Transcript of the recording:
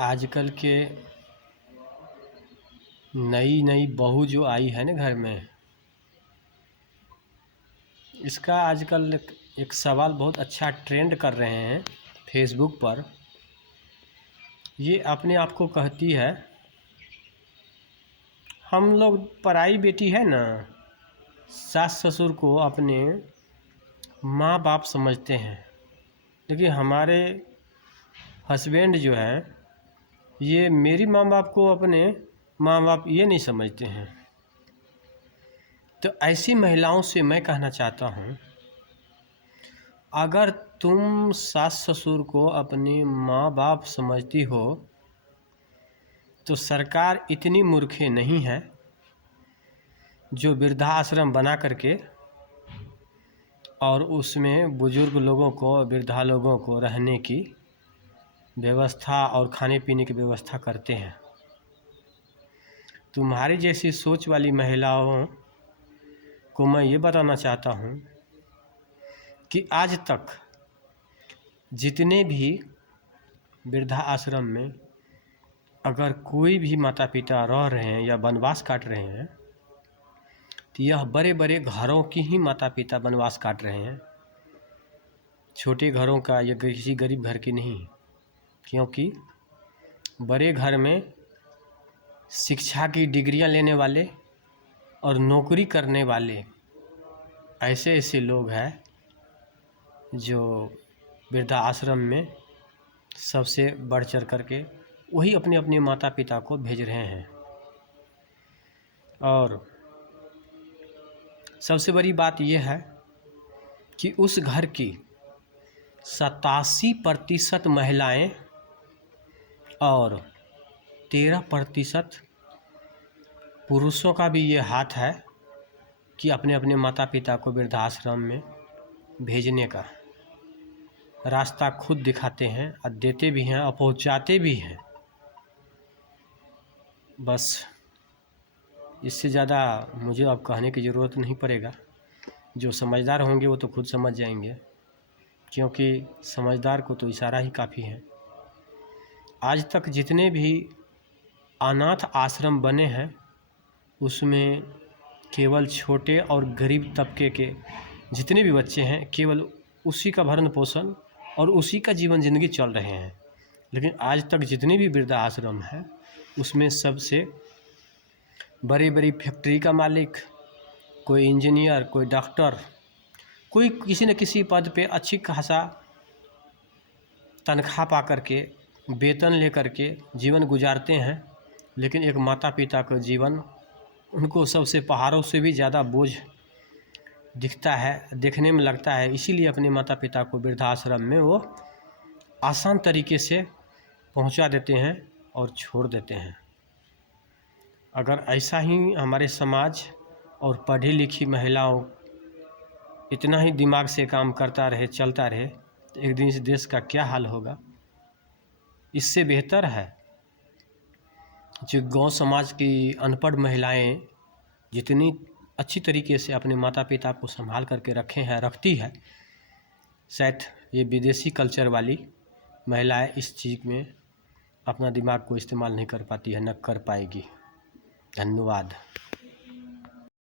आजकल के नई नई बहू जो आई है ना घर में, इसका आजकल एक सवाल बहुत अच्छा ट्रेंड कर रहे हैं फेसबुक पर। ये अपने आप को कहती है, हम लोग पराई बेटी है ना, सास ससुर को अपने माँ बाप समझते हैं, लेकिन हमारे हस्बैंड जो है ये मेरी माँ बाप को अपने माँ बाप ये नहीं समझते हैं। तो ऐसी महिलाओं से मैं कहना चाहता हूँ, अगर तुम सास ससुर को अपने माँ बाप समझती हो तो सरकार इतनी मूर्खे नहीं है जो वृद्धाश्रम बना करके और उसमें बुजुर्ग लोगों को, वृद्धा लोगों को रहने की व्यवस्था और खाने पीने की व्यवस्था करते हैं। तुम्हारी जैसी सोच वाली महिलाओं को मैं ये बताना चाहता हूँ कि आज तक जितने भी वृद्धा आश्रम में अगर कोई भी माता पिता रह रहे हैं या वनवास काट रहे हैं तो यह बड़े बड़े घरों की ही माता पिता वनवास काट रहे हैं, छोटे घरों का या किसी गरीब घर की नहीं। क्योंकि बड़े घर में शिक्षा की डिग्रियां लेने वाले और नौकरी करने वाले ऐसे ऐसे लोग हैं जो वृद्धा आश्रम में सबसे बढ़ चढ़ करके वही अपने अपने माता पिता को भेज रहे हैं। और सबसे बड़ी बात यह है कि उस घर की 87% महिलाएं और 13% पुरुषों का भी ये हाथ है कि अपने अपने माता पिता को वृद्धाश्रम में भेजने का रास्ता खुद दिखाते हैं और देते भी हैं और पहुंचाते भी हैं। बस इससे ज़्यादा मुझे अब कहने की ज़रूरत नहीं पड़ेगा। जो समझदार होंगे वो तो खुद समझ जाएंगे, क्योंकि समझदार को तो इशारा ही काफ़ी है। आज तक जितने भी अनाथ आश्रम बने हैं उसमें केवल छोटे और गरीब तबके के जितने भी बच्चे हैं केवल उसी का भरण पोषण और उसी का जीवन ज़िंदगी चल रहे हैं। लेकिन आज तक जितने भी वृद्धा आश्रम है उसमें सबसे बड़ी बड़ी फैक्ट्री का मालिक, कोई इंजीनियर, कोई डॉक्टर, कोई किसी न किसी पद पे अच्छी खासा तनख्वाह पा करके, वेतन ले करके जीवन गुजारते हैं। लेकिन एक माता पिता का जीवन उनको सबसे पहाड़ों से भी ज़्यादा बोझ दिखता है, देखने में लगता है। इसीलिए अपने माता पिता को वृद्धाश्रम में वो आसान तरीके से पहुंचा देते हैं और छोड़ देते हैं। अगर ऐसा ही हमारे समाज और पढ़ी लिखी महिलाओं इतना ही दिमाग से काम करता रहे, चलता रहे, तो एक दिन इस देश का क्या हाल होगा। इससे बेहतर है जो गांव समाज की अनपढ़ महिलाएं जितनी अच्छी तरीके से अपने माता पिता को संभाल करके रखती है, शायद ये विदेशी कल्चर वाली महिलाएं इस चीज़ में अपना दिमाग को इस्तेमाल नहीं कर पाती है, न कर पाएगी। धन्यवाद।